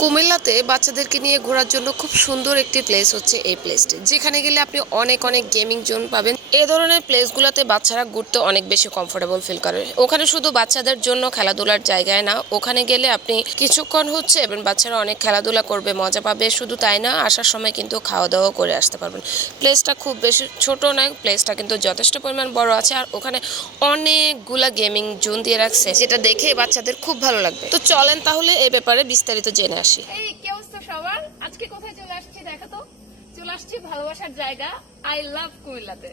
কুমিল্লাতে বাচ্চাদেরকে নিয়ে ঘোরার জন্য খুব সুন্দর একটি প্লেস হচ্ছে এই প্লেসটি, যেখানে গেলে আপনি অনেক অনেক গেমিং জোন পাবেন। এই ধরনের প্লেসগুলোতে বাচ্চারা ঘুরতে অনেক বেশি কমফোর্টেবল ফিল করে। ওখানে শুধু বাচ্চাদের জন্য খেলাধুলার জায়গায় না, ওখানে গেলে আপনি কিছুক্ষণ হচ্ছে এবং বাচ্চারা অনেক খেলাধুলা করবে, মজা পাবে। শুধু তাই না, আসার সময় কিন্তু খাওয়া দাওয়া করে আসতে পারবেন। প্লেসটা খুব বেশি ছোট নয়, প্লেসটা কিন্তু যথেষ্ট পরিমাণ বড় আছে, আর ওখানে অনেকগুলা গেমিং জোন দিয়ে রাখছে, যেটা দেখে বাচ্চাদের খুব ভালো লাগবে। তো চলেন তাহলে এই ব্যাপারে বিস্তারিত জেনে আসি। এই কি অবস্থা সবার? আজকে কোথায় চলে আসছি দেখো তো। চলে আসছি ভালোবাসার জায়গা আই লাভ কুমিল্লাতে।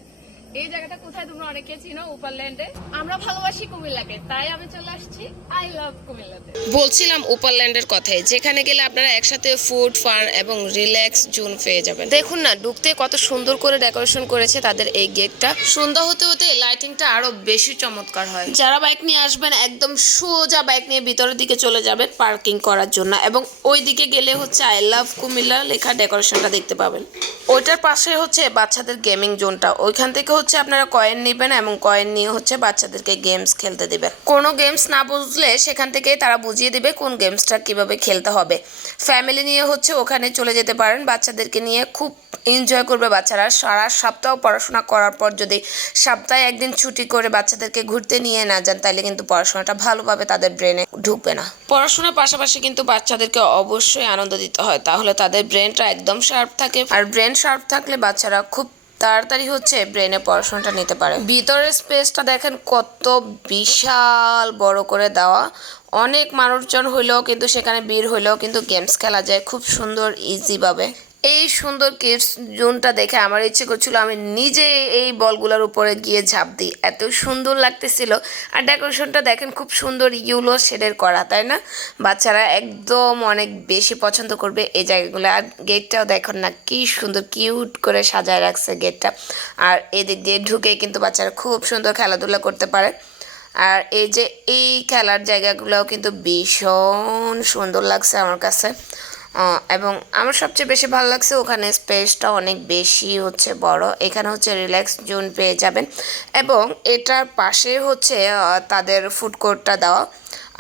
এই জায়গাটা কোথায় তোমরা অনেকে চিনো, উপারল্যান্ডে। আমরা ভালোবাসি কুমিল্লাকে, তাই আমি চলে আসছি আই লাভ কুমিল্লাতে। বলছিলাম উপারল্যান্ডের কথাই, যেখানে গেলে আপনারা একসাথে ফুড, ফান এবং রিল্যাক্স জোন পেয়ে যাবেন। দেখুন না, ঢুকতে কত সুন্দর করে ডেকোরেশন করেছে তাদের এই গেটটা। সন্ধ্যা হতে হতে লাইটিংটা আরো বেশি চমৎকার হয়। যারা বাইক নিয়ে আসবেন একদম সোজা বাইক নিয়ে ভিতরের দিকে চলে যাবেন পার্কিং করার জন্য, এবং ওই দিকে গেলে হচ্ছে আই লাভ কুমিল্লা লেখা ডেকোরেশনটা দেখতে পাবেন। ওইটার পাশে হচ্ছে বাচ্চাদের গেমিং জোনটা। ওইখান থেকে হচ্ছে আপনারা কয়েন নেবেন এবং কয়েন নিয়ে হচ্ছে বাচ্চাদেরকে গেমস খেলতে দিবেন। কোনো গেমস না বুঝলে সেখান থেকে তারা বুঝিয়ে দিবে কোন গেমসটা কিভাবে খেলতে হবে। ফ্যামিলি নিয়ে হচ্ছে ওখানে চলে যেতে পারেন, বাচ্চাদেরকে নিয়ে খুব এনজয় করবে বাচ্চারা। সারা সপ্তাহ পড়াশোনা করার পর যদি সপ্তাহে একদিন ছুটি করে বাচ্চাদেরকে ঘুরতে নিয়ে না যান, তাহলে কিন্তু পড়াশোনাটা ভালোভাবে তাদের ব্রেনে ঢুকবে না। পড়াশোনার পাশাপাশি কিন্তু বাচ্চাদেরকে অবশ্যই আনন্দ দিতে হয়, তাহলে তাদের ব্রেনটা একদম শার্প থাকে। আর ব্রেন শার্প থাকলে বাচ্চারা খুব তাড়াতাড়ি হচ্ছে ব্রেনে পড়াশোনাটা নিতে পারে। ভিতরের স্পেসটা দেখেন কত বিশাল বড় করে দেওয়া। অনেক মানুষজন হইলেও কিন্তু সেখানে ভিড় হইলেও কিন্তু গেমস খেলা যায় খুব সুন্দর ইজিভাবে। এই সুন্দর কিডস জোনটা দেখে আমার ইচ্ছে করছিল আমি নিজে এই বলগুলোর উপরে গিয়ে ঝাঁপ দিই, এত সুন্দর লাগতেছিল। আর ডেকোরেশনটা দেখেন খুব সুন্দর ইয়েলো শেডের করা, তাই না? বাচ্চারা একদম অনেক বেশি পছন্দ করবে এই জায়গাগুলো। আর গেটটাও দেখুন না, কি সুন্দর কিউট করে সাজায় রাখছে গেটটা। আর এদিক দিয়ে ঢুকে কিন্তু বাচ্চারা খুব সুন্দর খেলাধুলা করতে পারে। আর এই যে এই খেলার জায়গাগুলোও কিন্তু ভীষণ সুন্দর লাগছে আমার কাছে। এবং আমার সবচেয়ে বেশি ভালো লাগছে ওখানে স্পেসটা অনেক বেশি হচ্ছে বড়। এখানে হচ্ছে রিল্যাক্স জোন পেয়ে যাবেন, এবং এটার পাশে হচ্ছে তাদের ফুড কোর্টটা দেওয়া।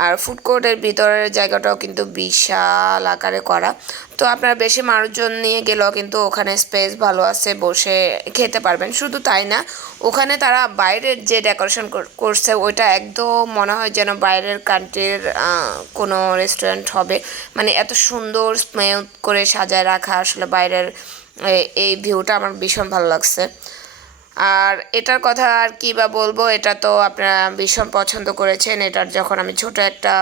আর ফুড কোর্টের ভিতরের জায়গাটাও কিন্তু বিশাল আকারে করা। তো আপনারা বেশি মানুষজন নিয়ে গেলেও কিন্তু ওখানে স্পেস ভালো আছে, বসে খেতে পারবেন। শুধু তাই না, ওখানে তারা বাইরের যে ডেকোরেশন করছে ওইটা একদম মনে হয় যেন বাইরের কান্ট্রির কোনো রেস্টুরেন্ট হবে। মানে এত সুন্দর স্মেল করে সাজায় রাখা, আসলে বাইরের এই ভিউটা আমার ভীষণ ভালো লাগছে। আর এটার কথা আর কি বা বলবো, এটা তো আপনারা ভীষণ পছন্দ করেছেন। এটার যখন আমি ছোট একটা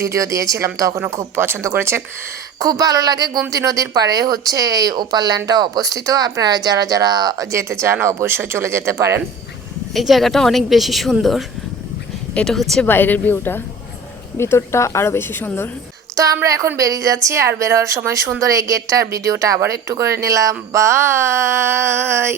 ভিডিও দিয়েছিলাম তখনও খুব পছন্দ করেছেন। খুব ভালো লাগে। গোমতী নদীর পাড়ে হচ্ছে এই উপারল্যান্ডটা অবস্থিত। আপনারা যারা যারা যেতে চান অবশ্যই চলে যেতে পারেন। এই জায়গাটা অনেক বেশি সুন্দর। এটা হচ্ছে বাইরের ভিউটা, ভিতরটা আরো বেশি সুন্দর। তো আমরা এখন বেরিয়ে যাচ্ছি, আর বের হওয়ার সময় সুন্দর এই গেটটার ভিডিওটা আবার একটু করে নিলাম। বাই।